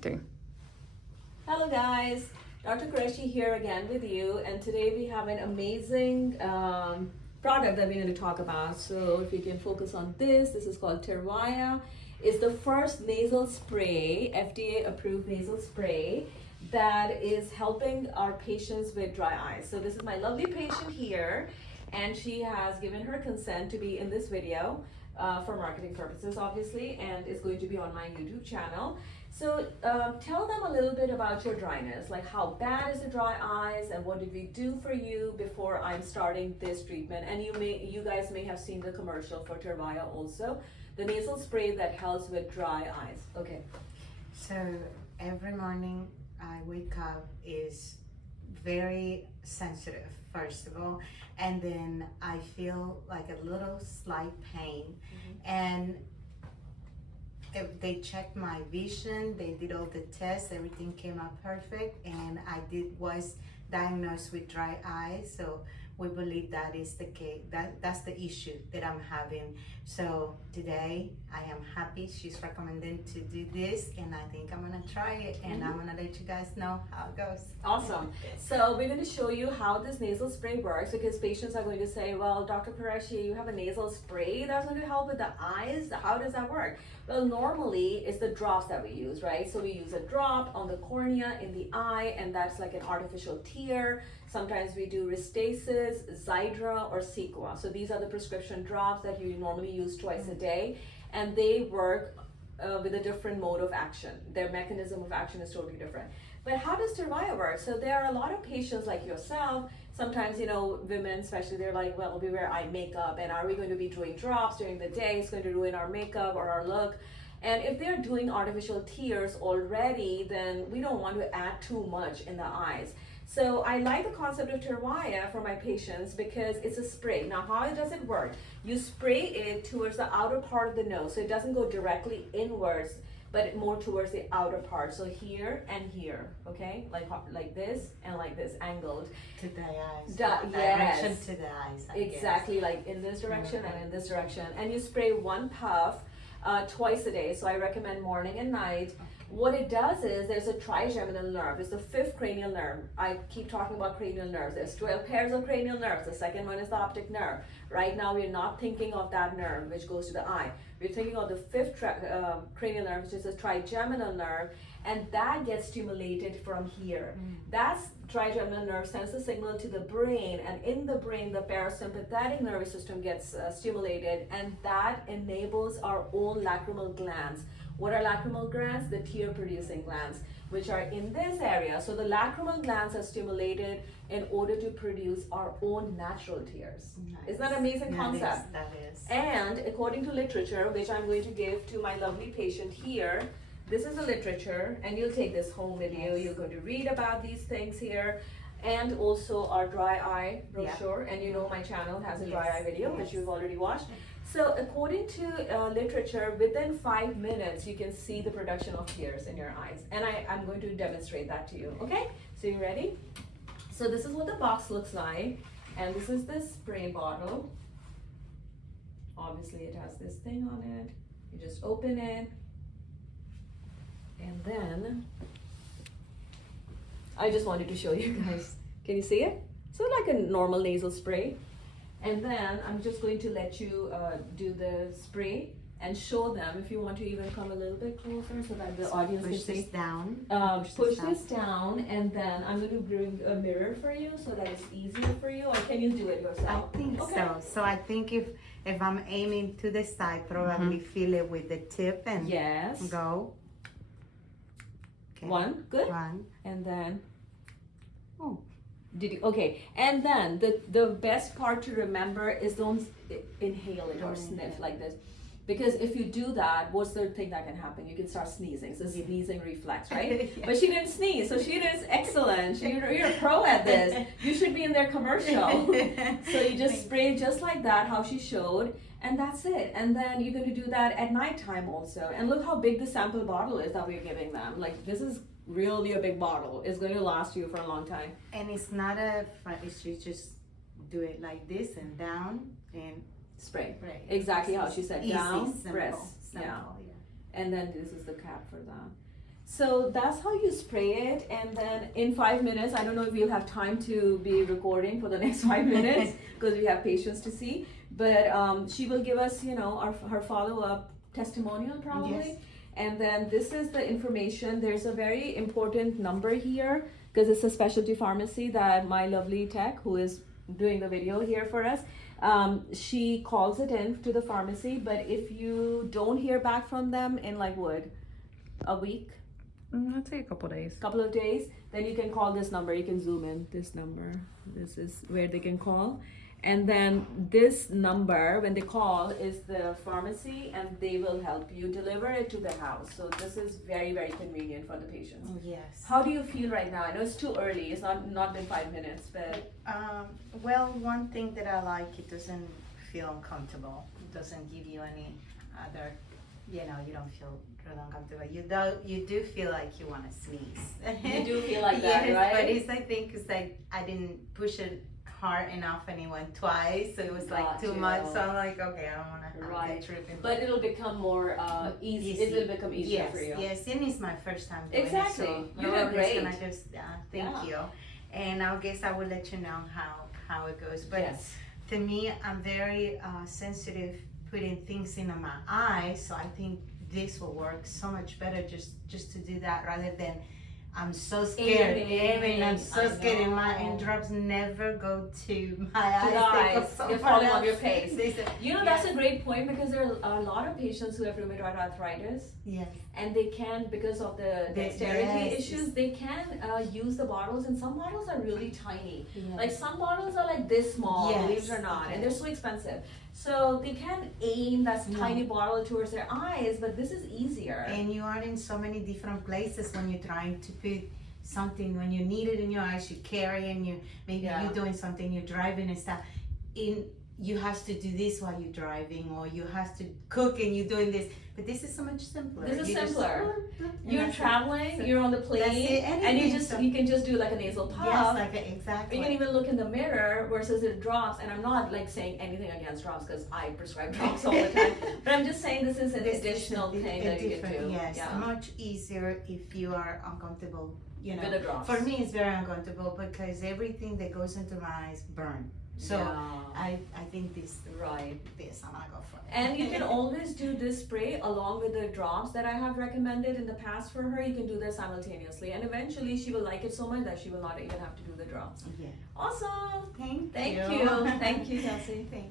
3. Hello guys, Dr. Qureshi here again with you, and today we have an amazing product that we're going to talk about. So if we can focus on this is called Tyrvaya. It's the first nasal spray, FDA approved nasal spray that is helping our patients with dry eyes. So this is my lovely patient here, and she has given her consent to be in this video for marketing purposes, obviously, and is going to be on my YouTube channel. So tell them a little bit about your dryness, like how bad is the dry eyes and what did we do for you before I'm starting this treatment. And you guys may have seen the commercial for Tyrvaya also, the nasal spray that helps with dry eyes. Okay. So every morning I wake up is very sensitive, first of all, and then I feel like a little slight pain. And if they checked my vision, they did all the tests, everything came out perfect, and was diagnosed with dry eyes. So we believe that is the case, that's the issue that I'm having. So today I am happy she's recommended to do this, and I think I'm gonna try it, and I'm gonna let you guys know how it goes. Awesome. So we're going to show you how this nasal spray works, because patients are going to say, well, Dr. Qureshi, you have a nasal spray that's going to help with the eyes. How does that work? Well, normally it's the drops that we use, right? So we use a drop on the cornea in the eye, and that's like an artificial tear. Sometimes we do Restasis, Xiidra, or Sequa. So these are the prescription drops that you normally use twice a day, and they work with a different mode of action. Their mechanism of action is totally different. But how does Tyrvaya work? So there are a lot of patients like yourself. Sometimes, women especially, they're like, well, we wear eye makeup, and are we going to be doing drops during the day? It's going to ruin our makeup or our look. And if they're doing artificial tears already, then we don't want to add too much in the eyes. So I like the concept of Tyrvaya for my patients because it's a spray. Now, how does it work? You spray it towards the outer part of the nose, so it doesn't go directly inwards, but more towards the outer part. So here and here, okay? Like this and like this, angled. To the eyes. Yes. Direction to the eyes, I exactly, guess. like in this direction and in this direction. And you spray one puff twice a day. So I recommend morning and night. What it does is there's a trigeminal nerve. It's the 5th cranial nerve. I keep talking about cranial nerves. There's 12 pairs of cranial nerves. The second one is the optic nerve. Right now we're not thinking of that nerve which goes to the eye. We're thinking of the 5th cranial nerve, which is a trigeminal nerve, and that gets stimulated from here. That trigeminal nerve sends a signal to the brain, and in the brain the parasympathetic nervous system gets stimulated, and that enables our own lacrimal glands. What are lacrimal glands? The tear-producing glands, which are in this area. So the lacrimal glands are stimulated in order to produce our own natural tears. Nice. Isn't that an amazing concept? That is. And according to literature, which I'm going to give to my lovely patient here, this is the literature, and you'll take this home with you. You're going to read about these things here, and also our dry eye brochure. And my channel has a dry eye video, which you've already watched. So according to literature, within 5 minutes, you can see the production of tears in your eyes. And I'm going to demonstrate that to you, okay? So you ready? So this is what the box looks like. And this is the spray bottle. Obviously, it has this thing on it. You just open it. And then, I just wanted to show you guys. Can you see it? So like a normal nasal spray. And then I'm just going to let you do the spray and show them, if you want to even come a little bit closer so that the audience can see. Push this down. Push this down, and then I'm going to bring a mirror for you so that it's easier for you. Or can you do it yourself? I think so. So I think if I'm aiming to the side, probably feel it with the tip and go. Okay. One, good. One. And then, oh. Did you? Okay. And then the best part to remember is don't inhale it or sniff like this. Because if you do that, what's the thing that can happen? You can start sneezing. So sneezing reflex, right? But she didn't sneeze, so she is excellent. You're a pro at this. You should be in their commercial. So you just spray just like that, how she showed, and that's it. And then you're going to do that at nighttime also. And look how big the sample bottle is that we're giving them. Like, this is really a big bottle. It's going to last you for a long time. And it's not it's you just do it like this and down and spray. Right. Exactly how she said. Easy, Down, simple, press. simple, Yeah. And then this is the cap for that. So that's how you spray it, and then in 5 minutes, I don't know if we'll have time to be recording for the next 5 minutes because we have patients to see, but she will give us, her follow-up testimonial probably. Yes. And then this is the information. There's a very important number here because it's a specialty pharmacy that my lovely tech, who is doing the video here for us, she calls it in to the pharmacy. But if you don't hear back from them in a week, I'd say a couple days. couple of days, then you can call this number. You can zoom in this number. This is where they can call. And then this number, when they call, is the pharmacy, and they will help you deliver it to the house. So this is very, very convenient for the patients. Yes. How do you feel right now? I know it's too early. It's not been 5 minutes, but Well, one thing that I like, it doesn't feel uncomfortable. It doesn't give you any other, you don't feel really uncomfortable. You do feel like you want to sneeze. you do feel like that, Yes, right? but I think it's like I didn't push it hard enough, and it went twice, so it was like too much. So I'm like, okay, I don't want to Right. get tripping. But it'll become more easy. Easy. It will become easier Yes, for you. yes, and it's my first time doing Exactly. it. So You did I'm just great. gonna just thank Yeah. you, and I guess I will let you know how it goes. But Yes. to me, I'm very sensitive putting things in my eyes, so I think this will work so much better just to do that rather than I'm so scared. Aiming. I'm so I scared, and my know. drops never go to my To eyes. the They go eyes. somewhere They're falling on else. your face. That's a great point because there are a lot of patients who have rheumatoid arthritis, Yes. and they can, because of the dexterity yes. issues, they can use the bottles, and some bottles are really tiny. Yes. Like some bottles are like this small, Yes. believe it or not, and they're so expensive. So they can aim that tiny bottle towards their eyes, but this is easier. And you are in so many different places when you're trying to put something, when you need it in your eyes, you carry, and maybe Yeah. you're doing something, you're driving and stuff. You have to do this while you're driving, or you have to cook and you're doing this. But this is so much simpler. This is You just- simpler. and You're that's it. traveling, So you're on the that's plane, it. and Anything. you can just do like a nasal puff. Yes, exactly. You can even look in the mirror versus it drops, and I'm not like saying anything against drops because I prescribe drops all the time. But I'm just saying this is an This is additional a thing that you can different- do. Yes, Yeah. much easier if you are uncomfortable. With the drops. For me, it's very uncomfortable because everything that goes into my eyes burn. So Yeah. I think this Right. I'm gonna go for it. And you can always do this spray along with the drops that I have recommended in the past for her. You can do that simultaneously, and eventually she will like it so much that she will not even have to do the drops. Yeah. Awesome. Thank Thank you. you. Thank you, Kelsey. Thank